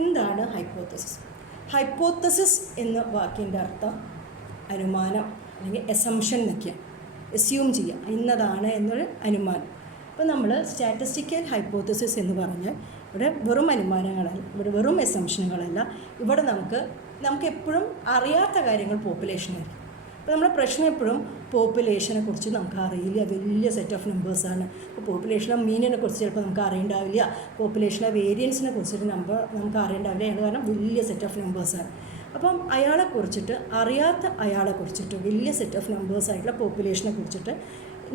എന്താണ് hypothesis? Hypothesis എന്ന വാക്കിൻ്റെ അർത്ഥം അനുമാനം അല്ലെങ്കിൽ എസംഷൻ എന്നൊക്കെയാണ്. എസ്യൂം ചെയ്യുക, ഇന്നതാണ് എന്നൊരു അനുമാനം. അപ്പോൾ നമ്മൾ സ്റ്റാറ്റിസ്റ്റിക്കൽ ഹൈപ്പോത്തസിസ് എന്ന് പറഞ്ഞാൽ ഇവിടെ വെറും അനുമാനങ്ങളല്ല, ഇവിടെ വെറും എസംഷനുകളല്ല. ഇവിടെ നമുക്ക് എപ്പോഴും അറിയാത്ത കാര്യങ്ങൾ പോപ്പുലേഷനായിരിക്കും. അപ്പോൾ നമ്മുടെ പ്രശ്നം എപ്പോഴും പോപ്പുലേഷനെ കുറിച്ച് നമുക്ക് അറിയില്ല, വലിയ സെറ്റ് ഓഫ് നമ്പേഴ്സാണ്. അപ്പോൾ പോപ്പുലേഷൻ ഓഫ് മീനിനെ കുറിച്ച് ചിലപ്പോൾ നമുക്ക് അറിയണ്ടാവില്ല, പോപ്പുലേഷൻ ഓഫ് വേരിയൻസിനെ കുറിച്ചൊരു നമ്പർ നമുക്ക് അറിയണ്ടാവില്ല, കാരണം വലിയ സെറ്റ് ഓഫ് നമ്പേഴ്സാണ്. അപ്പം അറിയാത്ത കുറിച്ചിട്ട് വലിയ സെറ്റ് ഓഫ് നമ്പേഴ്സായിട്ടുള്ള പോപ്പുലേഷനെ കുറിച്ചിട്ട്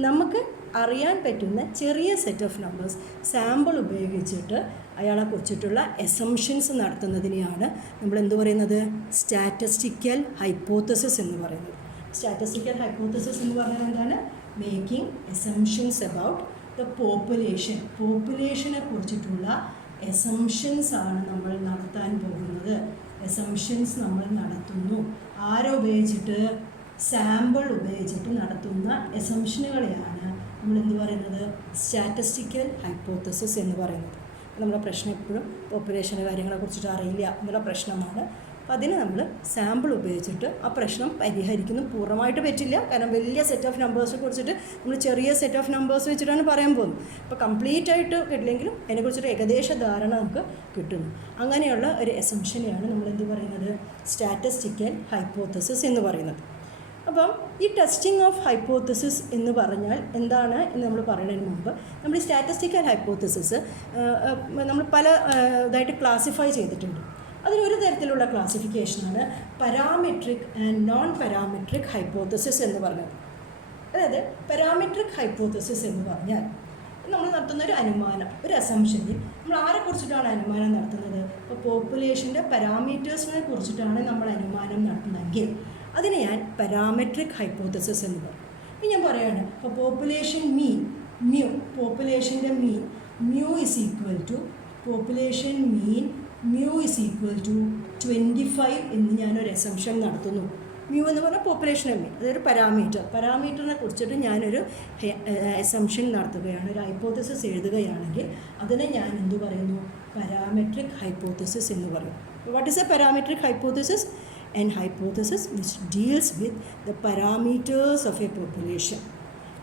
നമുക്ക് അറിയാൻ പറ്റുന്ന ചെറിയ സെറ്റ് ഓഫ് നമ്പേഴ്സ് സാമ്പിൾ ഉപയോഗിച്ചിട്ട് അയാളെക്കുറിച്ചിട്ടുള്ള എസംഷൻസ് നടത്തുന്നതിനെയാണ് നമ്മൾ എന്ത് പറയുന്നത്? സ്റ്റാറ്റിസ്റ്റിക്കൽ ഹൈപ്പോത്തസിസ് എന്ന് പറയുന്നത്. സ്റ്റാറ്റിസ്റ്റിക്കൽ ഹൈപ്പോത്തസിസ് എന്ന് പറഞ്ഞാൽ എന്താണ്? മേക്കിംഗ് എസംഷൻസ് അബൌട്ട് ദ പോപ്പുലേഷനെ കുറിച്ചിട്ടുള്ള എസംഷൻസ് ആണ് നമ്മൾ നടത്താൻ പോകുന്നത്. എസംഷൻസ് നമ്മൾ നടത്തുന്നു. ആരുപയോഗിച്ചിട്ട്? സാമ്പിൾ ഉപയോഗിച്ചിട്ട് നടത്തുന്ന എസംഷനുകളെയാണ് നമ്മൾ എന്ത് പറയുന്നത്? സ്റ്റാറ്റിസ്റ്റിക്കൽ ഹൈപ്പോത്തസിസ് എന്ന് പറയുന്നത്. നമ്മുടെ പ്രശ്നം എപ്പോഴും പോപ്പുലേഷൻ്റെ കാര്യങ്ങളെ കുറിച്ചിട്ട് അറിയില്ല എന്നുള്ള പ്രശ്നമാണ്. അപ്പോൾ അതിന് നമ്മൾ സാമ്പിൾ ഉപയോഗിച്ചിട്ട് ആ പ്രശ്നം പരിഹരിക്കുന്നു. പൂർണ്ണമായിട്ട് പറ്റില്ല, കാരണം വലിയ സെറ്റ് ഓഫ് നമ്പേഴ്സിനെ കുറിച്ചിട്ട് നമ്മൾ ചെറിയ സെറ്റ് ഓഫ് നമ്പേഴ്സ് വെച്ചിട്ടാണ് പറയാൻ പോകുന്നത്. അപ്പോൾ കംപ്ലീറ്റ് ആയിട്ട് കിട്ടില്ലെങ്കിലും അതിനെക്കുറിച്ചൊരു ഏകദേശ ധാരണ നമുക്ക് കിട്ടുന്നു. അങ്ങനെയുള്ള ഒരു എസംഷനെയാണ് നമ്മൾ എന്ത് പറയുന്നത്? സ്റ്റാറ്റിസ്റ്റിക്കൽ ഹൈപ്പോത്തസിസ് എന്ന് പറയുന്നത്. അപ്പം ഈ ടെസ്റ്റിംഗ് ഓഫ് ഹൈപ്പോത്തസിസ് എന്ന് പറഞ്ഞാൽ എന്താണ് എന്ന് നമ്മൾ പറയുന്നതിന് മുമ്പ് നമ്മൾ ഈ സ്റ്റാറ്റിസ്റ്റിക്കൽ ഹൈപ്പോത്തസിസ് നമ്മൾ പല ഇതായിട്ട് ക്ലാസിഫൈ ചെയ്തിട്ടുണ്ട്. അതിലൊരു തരത്തിലുള്ള ക്ലാസിഫിക്കേഷനാണ് parametric and non parametric hypothesis എന്ന് പറഞ്ഞത്. അതായത് പാരാമെട്രിക് ഹൈപ്പോത്തസിസ് എന്ന് പറഞ്ഞാൽ നമ്മൾ നടത്തുന്ന ഒരു അനുമാനം, ഒരു അസംഷനിൽ നമ്മൾ ആരെക്കുറിച്ചിട്ടാണ് അനുമാനം നടത്തുന്നത്? ഇപ്പോൾ പോപ്പുലേഷൻ്റെ പാരാമീറ്റേഴ്സിനെ കുറിച്ചിട്ടാണ് നമ്മൾ അനുമാനം നടത്തുന്നതെങ്കിൽ അതിനെ ഞാൻ പാരാമെട്രിക് ഹൈപ്പോത്തസിസ് എന്ന് പറയും. ഇപ്പം ഞാൻ പറയുകയാണ്, ഇപ്പോൾ പോപ്പുലേഷൻ പോപ്പുലേഷൻ്റെ mu is equal to population mu is equal to 25 എന്ന് ഞാനൊരു എസംഷൻ നടത്തുന്നു. മ്യൂ എന്ന് പറഞ്ഞാൽ പോപ്പുലേഷൻ അതൊരു പാരാമീറ്ററിനെ കുറിച്ചിട്ട് ഞാനൊരു എസംഷൻ നടത്തുകയാണ്, ഒരു ഹൈപ്പോത്തസിസ് എഴുതുകയാണെങ്കിൽ അതിനെ ഞാൻ എന്തു പറയുന്നു? പാരാമെട്രിക് ഹൈപ്പോത്തസിസ് എന്ന് പറയും. What is A parametric hypothesis? An hypothesis which deals with the parameters of a population.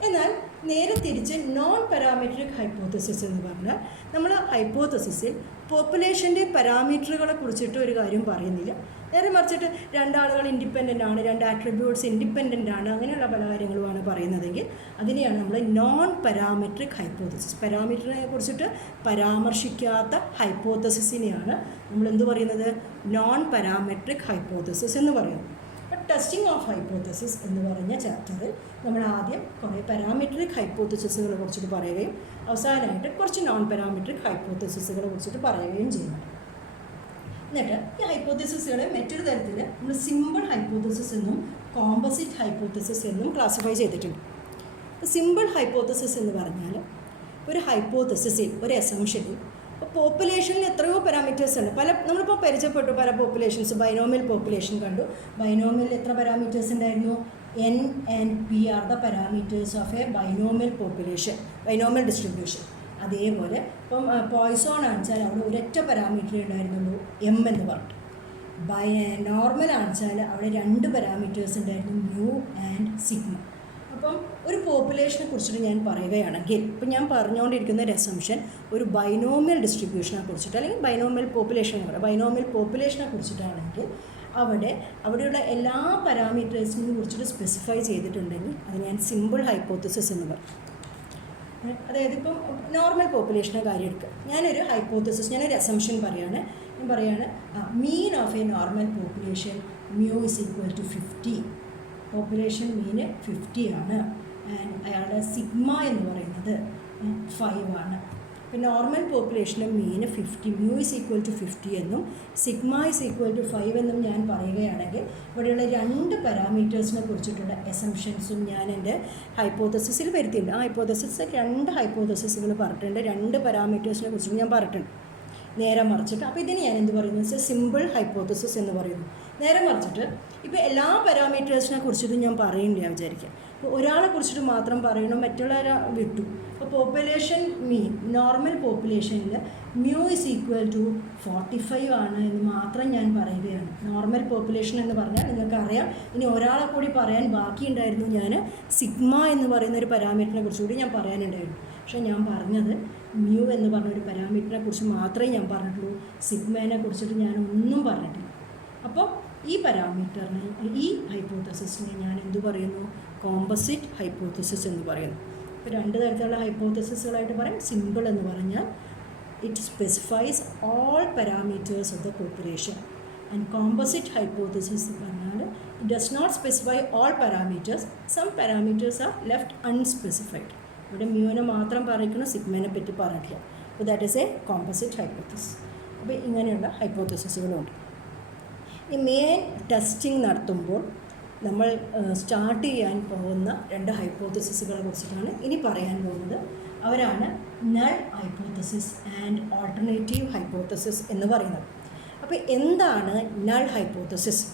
എന്നാൽ നേരെ തിരിച്ച് നോൺ പാരാമെട്രിക് ഹൈപ്പോത്തസിസ് എന്ന് പറഞ്ഞാൽ നമ്മൾ ഹൈപ്പോത്തസിസിൽ പോപ്പുലേഷൻ്റെ പാരാമീറ്ററുകളെ കുറിച്ചിട്ട് ഒരു കാര്യം പറയുന്നില്ല. നേരെ മറിച്ചിട്ട് രണ്ടാളുകൾ ഇൻഡിപെൻഡൻ്റ് ആണ്, രണ്ട് ആട്രിബ്യൂട്ട്സ് ഇൻഡിപെൻഡൻ്റ് ആണ്, അങ്ങനെയുള്ള പല കാര്യങ്ങളുമാണ് പറയുന്നതെങ്കിൽ അതിനെയാണ് നമ്മൾ നോൺ പാരാമെട്രിക് ഹൈപ്പോത്തസിസ്. പാരാമീറ്ററിനെ കുറിച്ചിട്ട് പരാമർശിക്കാത്ത ഹൈപ്പോത്തസിസിനെയാണ് നമ്മൾ എന്ത് പറയുന്നത്? നോൺ പാരാമെട്രിക് ഹൈപ്പോത്തസിസ് എന്ന് പറയുന്നത്. ടെസ്റ്റിംഗ് ഓഫ് ഹൈപ്പോത്തസിസ് എന്ന് പറഞ്ഞ ചാപ്റ്ററിൽ നമ്മൾ ആദ്യം കുറേ പാരാമെട്രിക് ഹൈപ്പോത്തസിസുകളെ കുറിച്ചിട്ട് പറയുകയും അവസാനമായിട്ട് കുറച്ച് നോൺ പാരാമെട്രിക് ഹൈപ്പോത്തസിസുകളെ കുറിച്ചിട്ട് പറയുകയും ചെയ്യുന്നു. എന്നിട്ട് ഈ ഹൈപ്പോത്തസിസുകളെ മറ്റൊരു തരത്തിൽ നമ്മൾ സിമ്പിൾ ഹൈപ്പോത്തസിസ് എന്നും കോമ്പോസിറ്റ് ഹൈപ്പോത്തസിസ് എന്നും ക്ലാസിഫൈ ചെയ്തിട്ടുണ്ട്. സിമ്പിൾ ഹൈപ്പോത്തസിസ് എന്ന് പറഞ്ഞാൽ ഒരു ഹൈപ്പോത്തസിസിൽ, ഒരു എസംഷനിൽ പോപ്പുലേഷനിൽ എത്രയോ പാരാമീറ്റേഴ്സ് ഉണ്ട്. നമ്മളിപ്പോൾ പരിചയപ്പെട്ടു പല പോപ്പുലേഷൻസ്. ബൈനോമിയൽ പോപ്പുലേഷൻ കണ്ടു. ബൈനോമിയൽ എത്ര പാരാമീറ്റേഴ്സ് ഉണ്ടായിരുന്നു? N and P are the parameters of a binomial population, binomial distribution. അതേപോലെ ഇപ്പം പോയ്സോൺ ആണെച്ചാൽ അവിടെ ഒരൊറ്റ പാരാമീറ്ററേ ഉണ്ടായിരുന്നുള്ളൂ, M എന്ന് പറഞ്ഞിട്ട്. നോർമൽ ആണെച്ചാൽ അവിടെ 2 പാരാമീറ്റേഴ്സ് ഉണ്ടായിരുന്നു, മ്യൂ ആൻഡ് സിഗ്മ. അപ്പം ഒരു പോപ്പുലേഷനെ കുറിച്ചിട്ട് ഞാൻ പറയുകയാണെങ്കിൽ ഇപ്പം ഞാൻ പറഞ്ഞുകൊണ്ടിരിക്കുന്ന ഒരു അസംഷൻ ഒരു ബൈനോമിയൽ ഡിസ്ട്രിബ്യൂഷനെ കുറിച്ചിട്ട് അല്ലെങ്കിൽ ബൈനോമിയൽ പോപ്പുലേഷൻ എന്ന് പറയാം. ബൈനോമിയൽ പോപ്പുലേഷനെ കുറിച്ചിട്ടാണെങ്കിൽ അവിടെയുള്ള എല്ലാ പാരാമീറ്റേഴ്സിനെ കുറിച്ചിട്ട് സ്പെസിഫൈ ചെയ്തിട്ടുണ്ടെങ്കിൽ അത് ഞാൻ സിമ്പിൾ ഹൈപ്പോത്തസിസ് എന്ന് പറയും. അതായത് ഇപ്പം നോർമൽ പോപ്പുലേഷനെ കാര്യം എടുക്കുക. ഞാനൊരു അസംഷൻ പറയാണ്. ഞാൻ പറയാണ് mean of a normal population mu is equal to 50. Population mean 50 ആണ്. ആൻഡ് അയാളുടെ സിഗ്മ എന്ന് പറയുന്നത് 5 ആണ്. ഇപ്പോൾ നോർമൽ പോപ്പുലേഷൻ്റെ മീന് 50, മ്യൂ ഇസ് ഈക്വൽ ടു 50 എന്നും സിഗ്മ ഇസ് ഈക്വൽ ടു 5 എന്നും ഞാൻ പറയുകയാണെങ്കിൽ ഇവിടെയുള്ള 2 പാരാമീറ്റേഴ്സിനെ കുറിച്ചിട്ടുള്ള എസംഷൻസും ഞാൻ എൻ്റെ ഹൈപ്പോത്തസിസിൽ വരുത്തിയിട്ടുണ്ട്. ആ ഹൈപ്പോത്തസിസ് 2 ഹൈപ്പോത്തസിസുകൾ പറഞ്ഞിട്ടുണ്ട്, 2 പാരാമീറ്റേഴ്സിനെ കുറിച്ചും ഞാൻ പറഞ്ഞിട്ടുണ്ട്. നേരെ മറിച്ചിട്ട് അപ്പോൾ ഇതിന് ഞാൻ എന്ത് പറയുന്നു വെച്ചാൽ സിമ്പിൾ ഹൈപ്പോത്തസിസ് എന്ന് പറയുന്നു. നേരെ മറിച്ചിട്ട് ഇപ്പോൾ എല്ലാ പാരാമീറ്റേഴ്സിനെ കുറിച്ചിട്ടും ഞാൻ പറയുന്നില്ല വിചാരിക്കുക. ഇപ്പോൾ ഒരാളെ കുറിച്ചിട്ട് മാത്രം പറയണം, മറ്റുള്ളവരെ വിട്ടു. ഇപ്പോൾ പോപ്പുലേഷൻ മീൻ, നോർമൽ പോപ്പുലേഷനിൽ മ്യൂ ഇസ് ഈക്വൽ ടു 45 ആണ് എന്ന് മാത്രം ഞാൻ പറയുകയാണ്. നോർമൽ പോപ്പുലേഷൻ എന്ന് പറഞ്ഞാൽ നിങ്ങൾക്കറിയാം. ഇനി ഒരാളെ കൂടി പറയാൻ ബാക്കിയുണ്ടായിരുന്നു. ഞാൻ സിഗ്മ എന്ന് പറയുന്ന ഒരു പാരാമീറ്ററിനെ കുറിച്ച് കൂടി ഞാൻ പറയാനുണ്ടായിരുന്നു. പക്ഷേ ഞാൻ പറഞ്ഞത് മ്യൂ എന്ന് പറഞ്ഞൊരു പാരാമീറ്ററിനെ കുറിച്ച് മാത്രമേ ഞാൻ പറഞ്ഞിട്ടുള്ളൂ. സിഗ്മേനെ കുറിച്ചിട്ട് ഞാൻ ഒന്നും പറഞ്ഞിട്ടില്ല. അപ്പോൾ ഈ പാരാമീറ്ററിനെ, ഈ ഹൈപ്പോത്തസിസിനെ ഞാൻ എന്തു പറയുന്നു? കോമ്പസിറ്റ് ഹൈപ്പോത്തസിസ് എന്ന് പറയുന്നു. ഇപ്പോൾ രണ്ട് തരത്തിലുള്ള ഹൈപ്പോത്തസിസുകളായിട്ട് പറയും. സിമ്പിൾ എന്ന് പറഞ്ഞാൽ it specifies all parameters of the population. And composite hypothesis എന്ന് പറഞ്ഞാൽ it does not specify all parameters, some parameters are left unspecified. ഇവിടെ മ്യൂവിനെ മാത്രം പറയിക്കണം, സിഗ്മേനെ പറ്റി പറഞ്ഞിട്ടില്ല. അപ്പോൾ that is a composite hypothesis. അപ്പോൾ ഇങ്ങനെയുള്ള ഹൈപ്പോത്തസിസുകളുണ്ട്. ഈ മെയിൻ ടെസ്റ്റിംഗ് നടത്തുമ്പോൾ നമ്മൾ സ്റ്റാർട്ട് ചെയ്യാൻ പോകുന്ന രണ്ട് ഹൈപ്പോത്തസിസുകളെ കുറിച്ചിട്ടാണ് ഇനി പറയാൻ പോകുന്നത്. അവരാണ് null hypothesis and alternative hypothesis എന്ന് പറയുന്നത്. അപ്പോൾ എന്താണ് നൾ ഹൈപ്പോത്തസിസ്?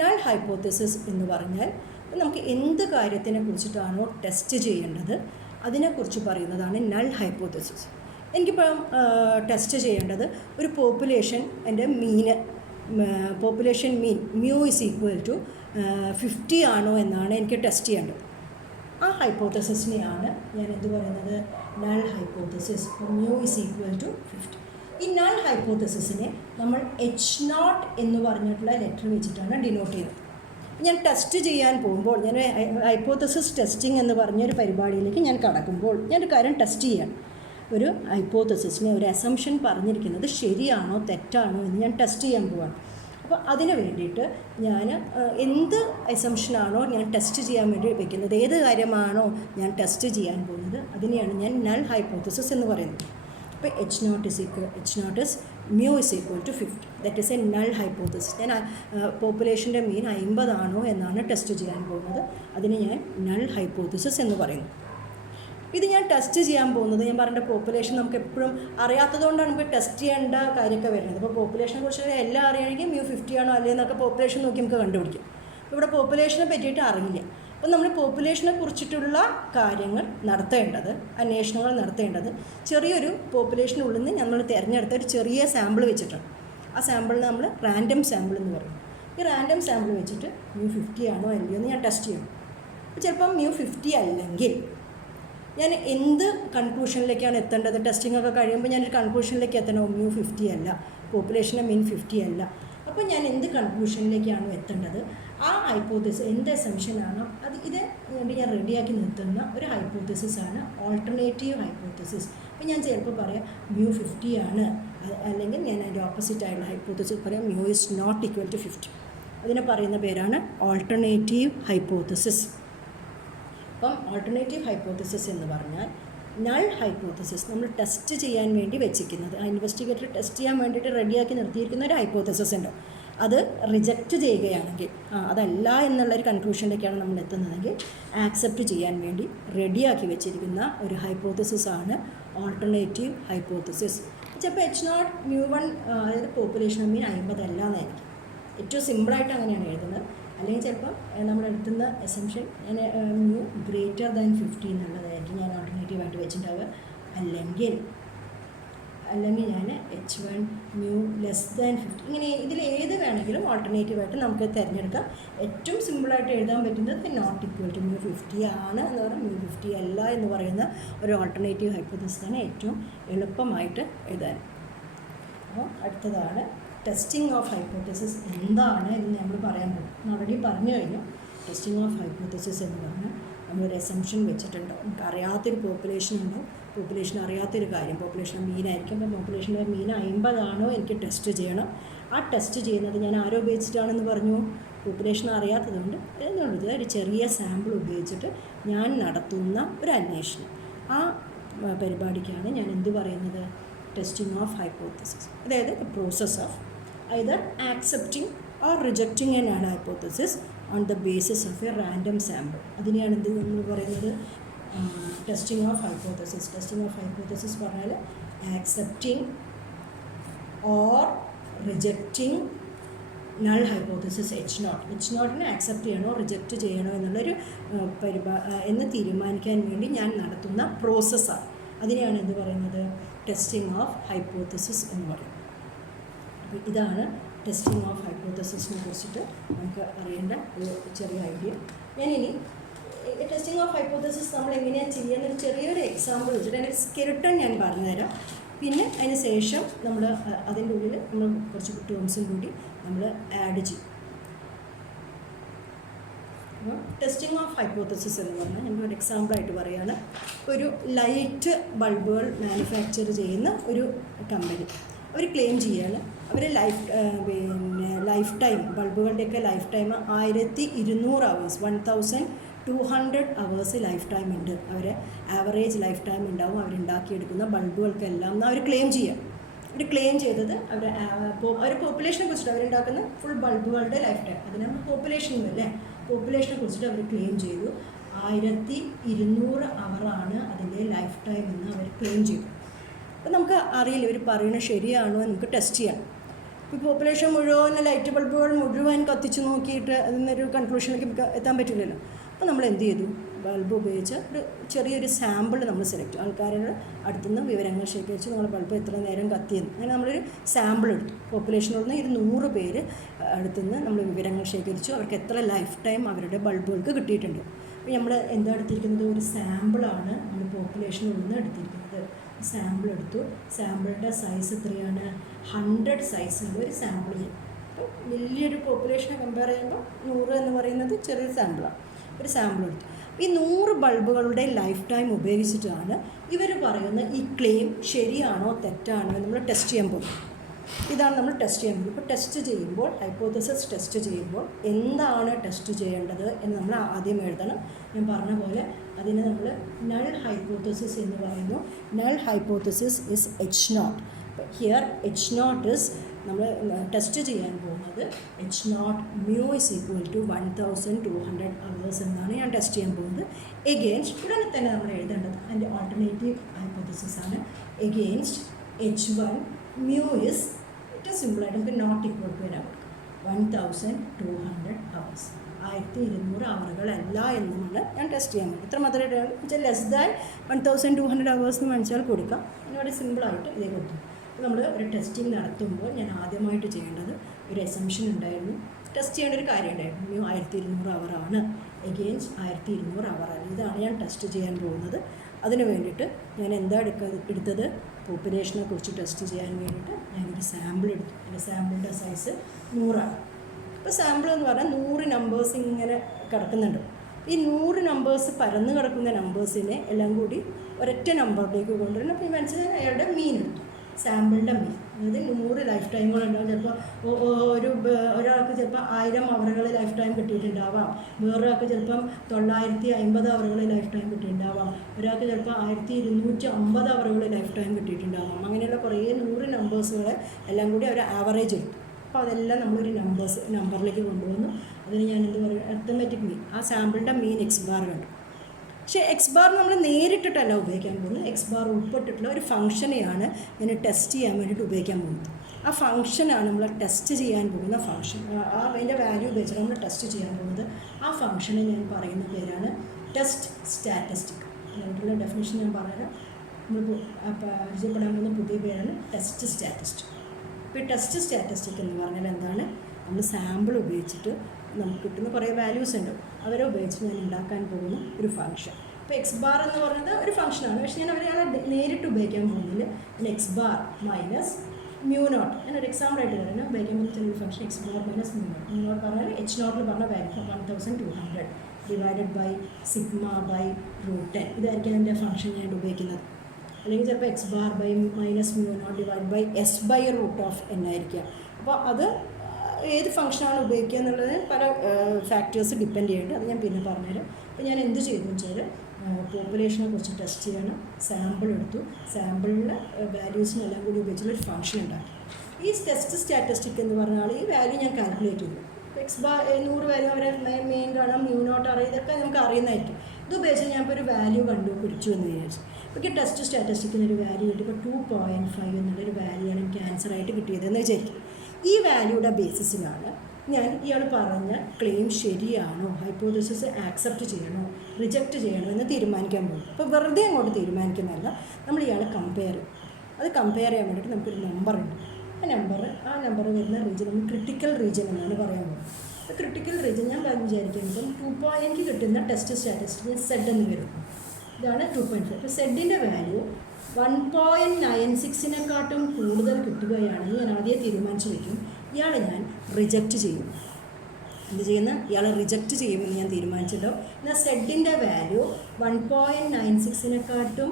നൾ ഹൈപ്പോത്തസിസ് എന്ന് പറഞ്ഞാൽ നമുക്ക് എന്ത് കാര്യത്തിനെ കുറിച്ചിട്ടാണോ ടെസ്റ്റ് ചെയ്യേണ്ടത് അതിനെക്കുറിച്ച് പറയുന്നതാണ് നൾ ഹൈപ്പോത്തസിസ്. എനിക്കിപ്പോൾ ടെസ്റ്റ് ചെയ്യേണ്ടത് ഒരു പോപ്പുലേഷൻ, എൻ്റെ population mean mu is equal to 50 ആണോ എന്നാണ് എനിക്ക് ടെസ്റ്റ് ചെയ്യേണ്ടത്. ആ ഹൈപ്പോത്തസിസിനെയാണ് ഞാൻ എന്ത് പറയുന്നത്? Null hypothesis. Mu is equal to 50. ഈ നൾ ഹൈപ്പോത്തസിസിനെ നമ്മൾ H0 എന്ന് പറഞ്ഞിട്ടുള്ള ലെറ്റർ വെച്ചിട്ടാണ് ഡിനോട്ട് ചെയ്തത്. ഞാൻ ടെസ്റ്റ് ചെയ്യാൻ പോകുമ്പോൾ, ഞാൻ ഹൈപ്പോത്തസിസ് ടെസ്റ്റിംഗ് എന്ന് പറഞ്ഞൊരു പരിപാടിയിലേക്ക് ഞാൻ കടക്കുമ്പോൾ ഞാനൊരു കാര്യം ടെസ്റ്റ് ചെയ്യാൻ, ഒരു ഹൈപ്പോത്തസിസിനെ, ഒരു അസംഷൻ പറഞ്ഞിരിക്കുന്നത് ശരിയാണോ തെറ്റാണോ എന്ന് ഞാൻ ടെസ്റ്റ് ചെയ്യാൻ പോവാണ്. അപ്പോൾ അതിന് വേണ്ടിയിട്ട് ഞാൻ എന്ത് അസംഷനാണോ ഞാൻ ടെസ്റ്റ് ചെയ്യാൻ വേണ്ടി വയ്ക്കുന്നത്, ഏത് കാര്യമാണോ ഞാൻ ടെസ്റ്റ് ചെയ്യാൻ പോകുന്നത്, അതിനെയാണ് ഞാൻ നൾ ഹൈപ്പോത്തസിസ് എന്ന് പറയുന്നത്. അപ്പോൾ H0 is mu is equal to 50. That is a null hypothesis. ഞാൻ പോപ്പുലേഷൻ്റെ മീൻ 50 ആണോ എന്നാണ് ടെസ്റ്റ് ചെയ്യാൻ പോകുന്നത്. അതിന് ഞാൻ നൾ ഹൈപ്പോത്തസിസ് എന്ന് പറയുന്നു. ഇത് ഞാൻ ടെസ്റ്റ് ചെയ്യാൻ പോകുന്നത്, ഞാൻ പറഞ്ഞ പോപ്പുലേഷൻ നമുക്ക് എപ്പോഴും അറിയാത്തതുകൊണ്ടാണ് ഇപ്പോൾ ടെസ്റ്റ് ചെയ്യേണ്ട കാര്യമൊക്കെ വരുന്നത്. ഇപ്പോൾ പോപ്പുലേഷനെ കുറിച്ച് എല്ലാം അറിയണമെങ്കിൽ മ്യൂ 50 ആണോ അല്ലേ എന്നൊക്കെ പോപ്പുലേഷൻ നോക്കി നമുക്ക് കണ്ടുപിടിക്കും. അപ്പോൾ ഇവിടെ പോപ്പുലേഷനെ പറ്റിയിട്ട് അറിയില്ല. അപ്പോൾ നമ്മൾ പോപ്പുലേഷനെ കുറിച്ചിട്ടുള്ള കാര്യങ്ങൾ നടത്തേണ്ടത്, അന്വേഷണങ്ങൾ നടത്തേണ്ടത് ചെറിയൊരു പോപ്പുലേഷനുള്ളിൽ നിന്ന് നമ്മൾ തിരഞ്ഞെടുത്ത ഒരു ചെറിയ സാമ്പിൾ വെച്ചിട്ടാണ്. ആ സാമ്പിളിന് നമ്മൾ റാൻഡം സാമ്പിൾ എന്ന് പറയും. ഈ റാൻഡം സാമ്പിൾ വെച്ചിട്ട് മ്യൂ 50 ആണോ അല്ലയോ എന്ന് ഞാൻ ടെസ്റ്റ് ചെയ്യണം. അപ്പോൾ ചിലപ്പം മ്യൂ 50 അല്ലെങ്കിൽ ഞാൻ എന്ത് കൺക്ലൂഷനിലേക്കാണ് എത്തേണ്ടത്? ടെസ്റ്റിംഗ് ഒക്കെ കഴിയുമ്പോൾ ഞാനൊരു കൺക്ലൂഷനിലേക്ക് എത്തണോ? മ്യൂ 50 അല്ല, പോപ്പുലേഷൻ്റെ മീൻ 50 അല്ല. അപ്പോൾ ഞാൻ എന്ത് കൺക്ലൂഷനിലേക്കാണോ എത്തേണ്ടത്, ആ ഹൈപ്പോത്തസിസ് എന്ത് അസംഷനാണോ ഇത് വേണ്ടി ഞാൻ റെഡിയാക്കി നിർത്തുന്ന ഒരു ഹൈപ്പോത്തസിസാണ് ഓൾട്ടർനേറ്റീവ് ഹൈപ്പോത്തസിസ്. അപ്പോൾ ഞാൻ ചിലപ്പോൾ പറയാം മ്യൂ 50 ആണ്, അല്ലെങ്കിൽ ഞാൻ അതിൻ്റെ ഓപ്പോസിറ്റായുള്ള ഹൈപ്പോത്തസിസ് പറയാം mu is not equal to 50. അതിനെ പറയുന്ന പേരാണ് ഓൾട്ടർനേറ്റീവ് ഹൈപ്പോത്തസിസ്. അപ്പം ഓൾട്ടർനേറ്റീവ് ഹൈപ്പോത്തസിസ് എന്ന് പറഞ്ഞാൽ നൾ ഹൈപ്പോത്തസിസ് നമ്മൾ ടെസ്റ്റ് ചെയ്യാൻ വേണ്ടി വെച്ചിരിക്കുന്നത്, ആ ഇൻവെസ്റ്റിഗേറ്റർ ടെസ്റ്റ് ചെയ്യാൻ വേണ്ടിയിട്ട് റെഡിയാക്കി നിർത്തിയിരിക്കുന്ന ഒരു ഹൈപ്പോത്തസിസ് ഉണ്ട്. അത് റിജക്റ്റ് ചെയ്യുകയാണെങ്കിൽ, അതല്ല എന്നുള്ളൊരു കൺക്ലൂഷനിലേക്കാണ് നമ്മൾ എത്തുന്നതെങ്കിൽ ആക്സെപ്റ്റ് ചെയ്യാൻ വേണ്ടി റെഡിയാക്കി വെച്ചിരിക്കുന്ന ഒരു ഹൈപ്പോത്തസിസാണ് ഓൾട്ടർനേറ്റീവ് ഹൈപ്പോത്തസിസ്. ചിലപ്പോൾ H0 മ്യൂ 1 അതായത് പോപ്പുലേഷൻ മീൻ 50 അല്ല എന്നായിരിക്കും. ഏറ്റവും സിമ്പിളായിട്ട് അങ്ങനെയാണ് എഴുതുന്നത്. അല്ലെങ്കിൽ ചിലപ്പം നമ്മൾ എടുത്തുന്ന അസംഷൻ ഞാൻ മ്യൂ ഗ്രേറ്റർ ദാൻ 50 എന്നുള്ളതായിരിക്കും ഞാൻ ഓൾട്ടർനേറ്റീവായിട്ട് വെച്ചിട്ടുണ്ടാവുക. അല്ലെങ്കിൽ ഞാൻ H1 മ്യൂ ലെസ് ദാൻ 50, ഇങ്ങനെ ഇതിൽ ഏത് വേണമെങ്കിലും ഓൾട്ടർനേറ്റീവായിട്ട് നമുക്ക് തിരഞ്ഞെടുക്കാം. ഏറ്റവും സിമ്പിളായിട്ട് എഴുതാൻ പറ്റുന്നത് നോട്ട് ഈക്വൽ ടു മ്യൂ 50 ആണ് എന്ന് പറഞ്ഞാൽ മ്യൂ 50 അല്ല എന്ന് പറയുന്ന ഒരു ഓൾട്ടർനേറ്റീവ് ഹൈപ്പോത്തസിസാണ് ഏറ്റവും എളുപ്പമായിട്ട് എഴുതാൻ. അപ്പോൾ അടുത്തതാണ് ടെസ്റ്റിംഗ് ഓഫ് ഹൈപ്പോത്തസിസ് എന്താണ് എന്ന് നമ്മൾ പറയാൻ പോകും. ഓൾറെഡി പറഞ്ഞു കഴിഞ്ഞു. ടെസ്റ്റിംഗ് ഓഫ് ഹൈപ്പോത്തസിസ് എന്ന് പറഞ്ഞാൽ നമ്മളൊരു അസംഷൻ വെച്ചിട്ടുണ്ടോ, നമുക്ക് അറിയാത്തൊരു പോപ്പുലേഷൻ ഉണ്ടോ, പോപ്പുലേഷൻ അറിയാത്തൊരു കാര്യം, പോപ്പുലേഷൻ മീനായിരിക്കും. അപ്പോൾ പോപ്പുലേഷൻ്റെ മീൻ 50 ആണോ എനിക്ക് ടെസ്റ്റ് ചെയ്യണം. ആ ടെസ്റ്റ് ചെയ്യുന്നത് ഞാൻ ആരോ ഉപയോഗിച്ചിട്ടാണെന്ന് പറഞ്ഞു, പോപ്പുലേഷൻ അറിയാത്തതുകൊണ്ട് എന്നുള്ളത് ഒരു ചെറിയ സാമ്പിൾ ഉപയോഗിച്ചിട്ട് ഞാൻ നടത്തുന്ന ഒരു അന്വേഷണം. ആ പരിപാടിക്കാണ് ഞാൻ എന്ത് പറയുന്നത്? Testing of hypothesis. അതായത് the process of either accepting or rejecting an null hypothesis on the basis of a random sample. അതിനെയാണ് എന്ത് നമ്മൾ പറയുന്നത്? Testing of hypothesis. Testing of hypothesis പറഞ്ഞാൽ accepting or rejecting null hypothesis H0 accept ചെയ്യണോ reject ചെയ്യണോ എന്നുള്ളൊരു എന്ന് തീരുമാനിക്കാൻ വേണ്ടി ഞാൻ നടത്തുന്ന പ്രോസസ്സാണ്. അതിനെയാണ് എന്ത് പറയുന്നത്, ടെസ്റ്റിംഗ് ഓഫ് ഹൈപ്പോത്തസിസ് എന്ന് പറയുന്നത്. അപ്പോൾ ഇതാണ് ടെസ്റ്റിംഗ് ഓഫ് ഹൈപ്പോത്തസിസിനെ കുറിച്ചിട്ട് നമുക്ക് അറിയേണ്ട ഒരു ചെറിയ ഐഡിയ. ഞാനിനി ടെസ്റ്റിംഗ് ഓഫ് ഹൈപ്പോത്തസിസ് നമ്മൾ എങ്ങനെയാണ് ചെയ്യുന്നൊരു ചെറിയൊരു എക്സാമ്പിൾ വെച്ചിട്ട് അതിൻ്റെ സ്കെൽട്ടൺ ഞാൻ പറഞ്ഞുതരാം. പിന്നെ അതിന് ശേഷം നമ്മൾ അതിൻ്റെ ഉള്ളിൽ നമ്മൾ കുറച്ച് ടേംസും കൂടി നമ്മൾ ആഡ് ചെയ്യും. അപ്പോൾ ടെസ്റ്റിംഗ് ഓഫ് ഹൈപ്പോത്തസിസ് എന്ന് പറഞ്ഞാൽ ഞാനൊരു എക്സാമ്പിളായിട്ട് പറയുകയാണ്. ഒരു ലൈറ്റ് ബൾബുകൾ മാനുഫാക്ചർ ചെയ്യുന്ന ഒരു കമ്പനി അവർ ക്ലെയിം ചെയ്യുകയാണ് അവർ ലൈഫ് ടൈം ബൾബുകളുടെയൊക്കെ life time 1200 hours 1200 hours life time ഉണ്ട്. അവരെ ആവറേജ് ലൈഫ് ടൈം ഉണ്ടാവും അവരുണ്ടാക്കിയെടുക്കുന്ന ബൾബുകൾക്കെല്ലാം എന്ന് അവർ ക്ലെയിം ചെയ്യുക. അവർ ക്ലെയിം ചെയ്തത് അവർ പോപ്പുലേഷനെ കുറിച്ചിട്ട് അവരുണ്ടാക്കുന്ന ഫുൾ ബൾബുകളുടെ ലൈഫ് ടൈം, അതിന് പോപ്പുലേഷൻ അല്ലേ, പോപ്പുലേഷനെ കുറിച്ചിട്ട് അവർ ക്ലെയിം ചെയ്തു 1200 അവറാണ് അതിൻ്റെ ലൈഫ് ടൈം എന്ന് അവർ ക്ലെയിം ചെയ്തു. അപ്പോൾ നമുക്ക് അറിയില്ല ഇവർ പറയുന്നത് ശരിയാണോ എന്ന് നമുക്ക് ടെസ്റ്റ് ചെയ്യാം. ഇപ്പോൾ പോപ്പുലേഷൻ മുഴുവൻ ലൈറ്റ് ബൾബുകൾ മുഴുവൻ കത്തിച്ച് നോക്കിയിട്ട് അതിനൊരു കൺക്ലൂഷനിലേക്ക് എത്താൻ പറ്റില്ലല്ലോ. അപ്പോൾ നമ്മൾ എന്ത് ചെയ്തു, ബൾബ് ഉപയോഗിച്ച് ഒരു ചെറിയൊരു സാമ്പിൾ നമ്മൾ സെലക്ട് ചെയ്തു. ആൾക്കാരുടെ അടുത്തുനിന്ന് വിവരങ്ങൾ ശേഖരിച്ച് നമ്മൾ ബൾബ് എത്ര നേരം കത്തിയെന്ന് അങ്ങനെ നമ്മളൊരു സാമ്പിൾ എടുത്തു. പോപ്പുലേഷനിൽ നിന്ന് 100 പേര് അടുത്തുനിന്ന് നമ്മൾ വിവരങ്ങൾ ശേഖരിച്ചു. അവർക്ക് എത്ര ലൈഫ് ടൈം അവരുടെ ബൾബുകൾക്ക് കിട്ടിയിട്ടുണ്ട്. അപ്പോൾ നമ്മൾ എന്താ എടുത്തിരിക്കുന്നത്, ഒരു സാമ്പിളാണ് നമ്മൾ പോപ്പുലേഷനിൽ നിന്ന് എടുത്തിരിക്കുന്നത്. സാമ്പിൾ എടുത്തു. സാമ്പിളിൻ്റെ സൈസ് എത്രയാണ്, 100 സൈസുള്ള ഒരു സാമ്പിൾ ചെയ്യും. അപ്പോൾ വലിയൊരു പോപ്പുലേഷനെ കമ്പയർ ചെയ്യുമ്പോൾ 100 എന്ന് പറയുന്നത് ചെറിയൊരു സാമ്പിളാണ്. ഒരു സാമ്പിൾ എടുത്തു. ഈ 100 ബൾബുകളുടെ ലൈഫ് ടൈം ഉപയോഗിച്ചിട്ടാണ് ഇവർ പറയുന്ന ഈ ക്ലെയിം ശരിയാണോ തെറ്റാണോ നമ്മൾ ടെസ്റ്റ് ചെയ്യാൻ പോകും. ഇതാണ് നമ്മൾ ടെസ്റ്റ് ചെയ്യാൻ പോകും. ഇപ്പോൾ ടെസ്റ്റ് ചെയ്യുമ്പോൾ ഹൈപ്പോത്തസിസ് ടെസ്റ്റ് ചെയ്യുമ്പോൾ എന്താണ് ടെസ്റ്റ് ചെയ്യേണ്ടത് എന്ന് നമ്മൾ ആദ്യം എഴുതണം. ഞാൻ പറഞ്ഞ പോലെ അതിന് നമ്മൾ നൾ ഹൈപ്പോത്തസിസ് എന്ന് പറയുന്നു. Null hypothesis is H0. Here H0 is നമ്മൾ ടെസ്റ്റ് ചെയ്യാൻ പോകുന്നത് H0 mu is equal to 1200 hours എന്നാണ് ഞാൻ ടെസ്റ്റ് ചെയ്യാൻ പോകുന്നത്. എഗെയിൻസ്റ്റ് ഉടനെ തന്നെ നമ്മൾ എഴുതേണ്ടത് അതിൻ്റെ ആൾട്ടർനേറ്റീവ് ഹൈപ്പോത്തസിസ് ആണ്. എഗെയിൻസ്റ്റ് H1 mu is ഏറ്റവും സിമ്പിളായിട്ട് നമുക്ക് നോട്ട് ഈക്വൽ ടു വരാൻ കൊടുക്കും 1200 hours. 1200 അവറുകളല്ല എന്നുമാണ് ഞാൻ ടെസ്റ്റ് ചെയ്യാൻ പറ്റും. ഇത്ര മാത്രമായിട്ടാണ് വെച്ചാൽ ലെസ് ദാൻ 1200 hours എന്ന് മനസ്സിലാൽ കൊടുക്കാം. വളരെ സിമ്പിളായിട്ട് ഇതേ കൊടുത്തു. അപ്പോൾ നമ്മൾ ഒരു ടെസ്റ്റിംഗ് നടത്തുമ്പോൾ ഞാൻ ആദ്യമായിട്ട് ചെയ്യേണ്ടത് ഒരു എസംഷൻ ഉണ്ടായിരുന്നു, ടെസ്റ്റ് ചെയ്യേണ്ട ഒരു കാര്യം ഉണ്ടായിരുന്നു. 1200 അവറാണ്, എഗെയിൻസ്റ്റ് 1200 അവറാണ്. ഇതാണ് ഞാൻ ടെസ്റ്റ് ചെയ്യാൻ പോകുന്നത്. അതിന് വേണ്ടിയിട്ട് ഞാൻ എന്താ എടുത്തത്, പോപ്പുലേഷനെ കുറിച്ച് ടെസ്റ്റ് ചെയ്യാൻ വേണ്ടിയിട്ട് ഞാനൊരു സാമ്പിൾ എടുത്തു. എൻ്റെ സാമ്പിളിൻ്റെ സൈസ് 100 ആണ്. ഇപ്പോൾ സാമ്പിൾ എന്ന് പറഞ്ഞാൽ 100 നമ്പേഴ്സ് ഇങ്ങനെ കിടക്കുന്നുണ്ട്. ഈ 100 നമ്പേഴ്സ് പരന്ന് കിടക്കുന്ന നമ്പേഴ്സിനെ എല്ലാം കൂടി ഒരൊറ്റ നമ്പറിലേക്ക് കൊണ്ടുവരണം. അപ്പോൾ ഈ മനസ്സിലായി അയാളുടെ മീൻ എടുത്തു, സാമ്പിളിൻ്റെ മീൻ. അതായത് 100 ലൈഫ് ടൈമുകളുണ്ടാവും. ചിലപ്പോൾ ഒരാൾക്ക് ചിലപ്പോൾ 1000 അവറുകൾ ലൈഫ് ടൈം കിട്ടിയിട്ടുണ്ടാവാം, വേറൊരാൾക്ക് ചിലപ്പം 950 അവറുകൾ ലൈഫ് ടൈം കിട്ടിയിട്ടുണ്ടാവാം, ഒരാൾക്ക് ചിലപ്പോൾ 1250 അവറുകൾ ലൈഫ് ടൈം കിട്ടിയിട്ടുണ്ടാവാം. അങ്ങനെയുള്ള കുറേ 100 നമ്പേഴ്സുകളെ എല്ലാം കൂടി അവർ ആവറേജ് എടുത്തു. അപ്പോൾ അതെല്ലാം നമ്മളൊരു നമ്പറിലേക്ക് കൊണ്ടുവന്നു. അതിന് ഞാൻ എന്ത് പറയും, അരിത്തമെറ്റിക് മീൻ, ആ സാമ്പിളിൻ്റെ മീൻ X ബാർ കണ്ടു. പക്ഷേ X ബാർ നമ്മൾ നേരിട്ടിട്ടല്ല ഉപയോഗിക്കാൻ പോകുന്നത്. X ബാർ ഉൾപ്പെട്ടിട്ടുള്ള ഒരു ഫംഗ്ഷനെയാണ് ഞാൻ ടെസ്റ്റ് ചെയ്യാൻ വേണ്ടിയിട്ട് ഉപയോഗിക്കാൻ പോകുന്നത്. ആ ഫംഗ്ഷനാണ് നമ്മൾ ടെസ്റ്റ് ചെയ്യാൻ പോകുന്ന ഫംഗ്ഷൻ. അതിൻ്റെ വാല്യൂ ഉപയോഗിച്ചാണ് നമ്മൾ ടെസ്റ്റ് ചെയ്യാൻ പോകുന്നത്. ആ ഫംഗ്ഷനെ ഞാൻ പറയുന്ന പേരാണ് ടെസ്റ്റ് സ്റ്റാറ്റിസ്റ്റിക്. അതിനുള്ള ഡെഫിനിഷൻ ഞാൻ പറഞ്ഞുതരാം. നമ്മൾ പരിചയപ്പെടാൻ പോകുന്ന പുതിയ പേരാണ് ടെസ്റ്റ് സ്റ്റാറ്റിസ്റ്റിക്. ഇപ്പോൾ ടെസ്റ്റ് സ്റ്റാറ്റിസ്റ്റിക് എന്ന് പറഞ്ഞാൽ എന്താണ്, നമ്മൾ സാമ്പിൾ ഉപയോഗിച്ചിട്ട് നമുക്ക് കിട്ടുന്ന കുറേ വാല്യൂസ് ഉണ്ട്, അവരെ ഉപയോഗിച്ച് ഞാൻ ഉണ്ടാക്കാൻ പോകുന്ന ഒരു ഫംഗ്ഷൻ. ഇപ്പോൾ X ബാർ എന്ന് പറയുന്നത് ഒരു ഫംഗ്ഷനാണ്, പക്ഷേ ഞാൻ അവരെ നേരിട്ട് ഉപയോഗിക്കാൻ പോകുന്നില്ല. ഞാൻ X ബാർ മൈനസ് μ0, ഞാനൊരു എക്സാമ്പിളായിട്ട് പറയുന്നത് ഉപയോഗിക്കാൻ പോകുന്ന ചെറിയൊരു ഫംഗ്ഷൻ X ബാർ മൈനസ് μ0 പറഞ്ഞാൽ H0 പറഞ്ഞ value 1200 divided by sigma by √10. ഇതായിരിക്കും എൻ്റെ ഫംഗ്ഷൻ ഞാൻ ഉപയോഗിക്കുന്നത്. അല്ലെങ്കിൽ ചിലപ്പോൾ X bar by minus μ0 divide by S by √n ആയിരിക്കുക. അപ്പോൾ അത് ഏത് ഫംഗ്ഷനാണ് ഉപയോഗിക്കുക എന്നുള്ളതിന് പല ഫാക്ടേഴ്സ് ഡിപ്പെൻഡ് ചെയ്യുന്നുണ്ട്. അത് ഞാൻ പിന്നെ പറഞ്ഞുതരാം. അപ്പോൾ ഞാൻ എന്ത് ചെയ്തു വെച്ചാൽ പോപ്പുലേഷനെ കുറിച്ച് ടെസ്റ്റ് ചെയ്യണം, സാമ്പിൾ എടുത്തു, സാമ്പിളിലെ വാല്യൂസിനെല്ലാം കൂടി ഉപയോഗിച്ചുള്ളൊരു ഫംഗ്ഷൻ ഉണ്ടാക്കി. ഈ ടെസ്റ്റ് സ്റ്റാറ്റിസ്റ്റിക് എന്ന് പറഞ്ഞാൽ ഈ വാല്യൂ ഞാൻ കാൽക്കുലേറ്റ് ചെയ്തു. X ബാർ 100 വാല്യൂ അവരെ മെയിൻ കാണാം, μ0 അറിയാം, ഇതൊക്കെ നമുക്ക് അറിയുന്നതായിരിക്കും. ഇത് ഉപയോഗിച്ച് ഞാൻ ഇപ്പോൾ ഒരു വാല്യൂ കണ്ടുപിടിച്ചു എന്ന് വിചാരിച്ചു. ഇപ്പോൾ ടെസ്റ്റ് സ്റ്റാറ്റിസ്റ്റിക്കിന് ഒരു വാല്യൂ കിട്ടി. ഇപ്പോൾ 2.5 എന്നുള്ളൊരു വാല്യൂ ആണ് എനിക്ക് ആൻസറായിട്ട് കിട്ടിയതെന്ന് വിചാരിക്കും. ഈ വാല്യൂയുടെ ബേസിസിലാണ് ഞാൻ ഇയാൾ പറഞ്ഞ ക്ലെയിം ശരിയാണോ, ഹൈപ്പോതെസിസ് ആക്സെപ്റ്റ് ചെയ്യണോ റിജക്റ്റ് ചെയ്യണോ എന്ന് തീരുമാനിക്കാൻ പോകും. അപ്പോൾ വെറുതെ അങ്ങോട്ട് തീരുമാനിക്കുന്നതല്ല, നമ്മൾ ഇയാളെ കമ്പയർ ചെയ്യും. അത് കമ്പയർ ചെയ്യാൻ വേണ്ടിയിട്ട് നമുക്കൊരു നമ്പറുണ്ട്. ആ നമ്പർ വരുന്ന റീജിയൻ നമ്മൾ ക്രിട്ടിക്കൽ റീജിയൻ എന്നാണ് പറയാൻ പോകുന്നത്. അപ്പോൾ ക്രിട്ടിക്കൽ റീജിയൻ ഞാൻ വിചാരിക്കുന്നത് എനിക്ക് കിട്ടുന്ന ടെസ്റ്റ് സ്റ്റാറ്റിസ്റ്റിക്സ് സെഡ് എന്ന് വരും. ഇതാണ് 2.5. അപ്പോൾ സെഡിൻ്റെ വാല്യൂ 1.96 കൂടുതൽ കിട്ടുകയാണെന്ന് ഞാൻ ആദ്യം തീരുമാനിച്ച് വയ്ക്കും. ഇയാളെ ഞാൻ റിജക്റ്റ് ചെയ്യും. എന്ത് ചെയ്യുന്ന ഇയാളെ റിജക്റ്റ് ചെയ്യുമെന്ന് ഞാൻ തീരുമാനിച്ചല്ലോ. എന്നാൽ സെഡിൻ്റെ വാല്യൂ 1.96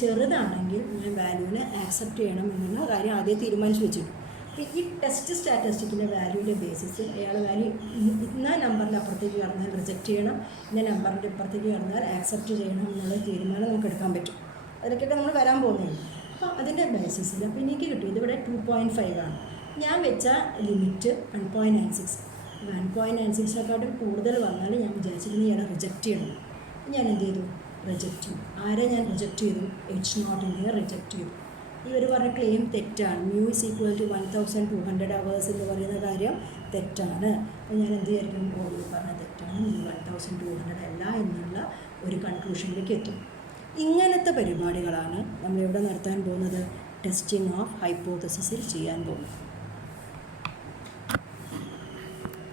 ചെറുതാണെങ്കിൽ ഞാൻ വാല്യൂവിനെ ആക്സെപ്റ്റ് ചെയ്യണം എന്നുള്ള കാര്യം ആദ്യം തീരുമാനിച്ച് വെച്ചിട്ടു. അപ്പോൾ ഈ ടെസ്റ്റ് സ്റ്റാറ്റിസ്റ്റിക്കിൻ്റെ വാല്യൂവിൻ്റെ ബേസിസിൽ അയാൾ വാല്യൂ ഇന്ന നമ്പറിൻ്റെ അപ്പുറത്തേക്ക് കടന്നാൽ റിജക്റ്റ് ചെയ്യണം, ഇന്ന നമ്പറിൻ്റെ ഇപ്പുറത്തേക്ക് കടന്നാൽ ആക്സെപ്റ്റ് ചെയ്യണം എന്നുള്ള തീരുമാനം നമുക്ക് എടുക്കാൻ പറ്റും. അതിലേക്കൊക്കെ നമ്മൾ വരാൻ പോകുന്നതാണ്. അപ്പോൾ അതിൻ്റെ ബേസിസിൽ അപ്പോൾ എനിക്ക് കിട്ടിയത് ഇവിടെ 2.5 ആണ്. ഞാൻ വെച്ച ലിമിറ്റ് 1.96. 1.96 കൂടുതൽ വന്നാൽ ഞാൻ വിചാരിച്ചിരുന്നു ഇയാളെ റിജക്റ്റ് ചെയ്യണം. ഞാൻ എന്ത് ചെയ്തു? റിജക്റ്റ് ചെയ്തു. ആരെ ഞാൻ റിജക്റ്റ് ചെയ്തു? H0 റിജക്റ്റ് ചെയ്തു. ഇവർ പറഞ്ഞ ക്ലെയിം തെറ്റാണ്. μ = 1200 hours എന്ന് പറയുന്ന കാര്യം തെറ്റാണ്. അപ്പോൾ ഞാൻ എന്ത് വിചാരിക്കും? ഇവർ പറഞ്ഞ തെറ്റാണ്, 1200 അല്ല എന്നുള്ള ഒരു കൺക്ലൂഷനിലേക്ക് എത്തും. ഇങ്ങനത്തെ പരിപാടികളാണ് നമ്മളിവിടെ നടത്താൻ പോകുന്നത്. ടെസ്റ്റിംഗ് ഓഫ് ഹൈപ്പോതെസിസിൽ ചെയ്യാൻ പോകുന്നത്.